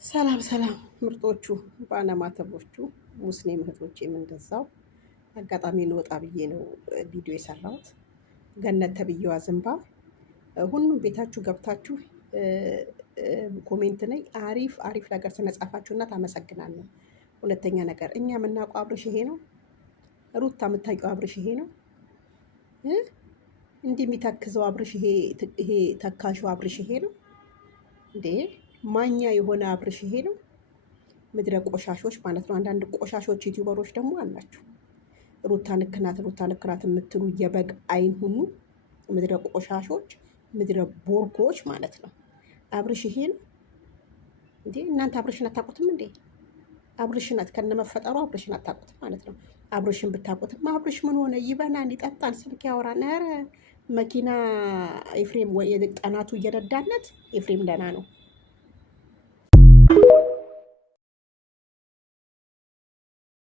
ሰላም ሰላም ምርጦቹ ባለማተቦቹ ሙስሊም እህቶቼም እንደዛው አጋጣሚ ልወጣ ብዬ ነው ቪዲዮ የሰራሁት። ገነት ተብዬዋ ዝንባም ሁሉም ቤታችሁ ገብታችሁ ኮሜንት ላይ አሪፍ አሪፍ ነገር ስለጻፋችሁና ታመሰግናለሁ። ሁለተኛ ነገር እኛ የምናውቀው አብርሽ ይሄ ነው። ሩታ የምታውቂው አብርሽ ይሄ ነው። እንዲህ የሚታክዘው አብርሽ ይሄ ተካሹ አብርሽ ይሄ ነው እንዴ? ማኛ የሆነ አብርሽ ይሄ ነው። ምድረ ቆሻሾች ማለት ነው። አንዳንድ ቆሻሾች ዩቲዩበሮች ደግሞ አላችሁ። ሩታ ንክናት ሩታ ንክናት የምትሉ የበግ አይን ሁኑ ምድረ ቆሻሾች፣ ምድረ ቦርኮች ማለት ነው። አብርሽ ይሄ ነው እንዴ? እናንተ አብርሽን አታውቁትም እንዴ? አብርሽን ከነመፈጠሩ አብርሽን አታውቁትም ማለት ነው። አብርሽን ብታውቁትም አብርሽ ምን ሆነ? ይበላል፣ ይጠጣል፣ ስልክ ያወራል። ኧረ መኪና ኤፍሬም ጠናቱ እየነዳለት ኤፍሬም ደህና ነው።